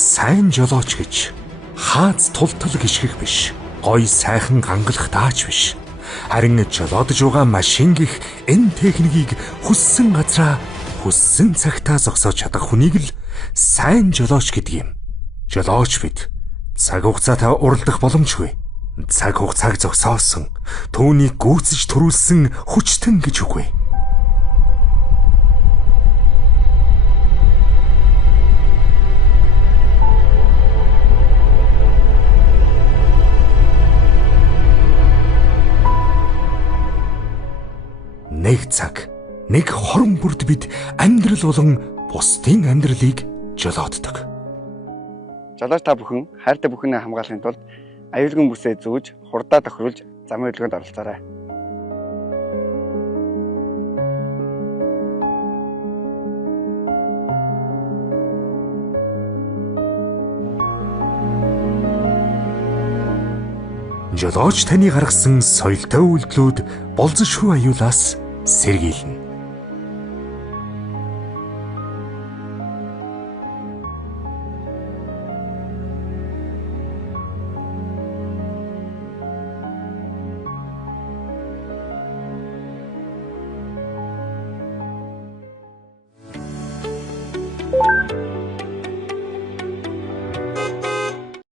Сайн жолооч гэж хаац тултал гიშгэх биш. Гой сайхан гангалах даач биш. Харин жолоодж байгаа машин гих энэ техникийг хүссэн газраа хүссэн цагтаа зогсоож чадах хүнийг л сайн жолооч гэдэг юм. Жолооч бид цаг хугацаатай уралдах боломжгүй. Цаг хугацааг зогсоосон, түүнийг гүйцэж төрүүлсэн хүчтэн гэж үгүй. Нэг цаг, нэг хорон бүрд бид амьдрал болон бусдын амьдралыг жолооддог. Жолооч та бүхэн хайртай бүхнээ хамгаалахын тулд аюулгүй бүсээ зүүж, хурдаа тохируулж замын хөдөлгөөнд оролцоорой. Жолооч таны гаргасан соёлтой үйлдэлүүд болзошгүй аюулаас сэргийлнэ.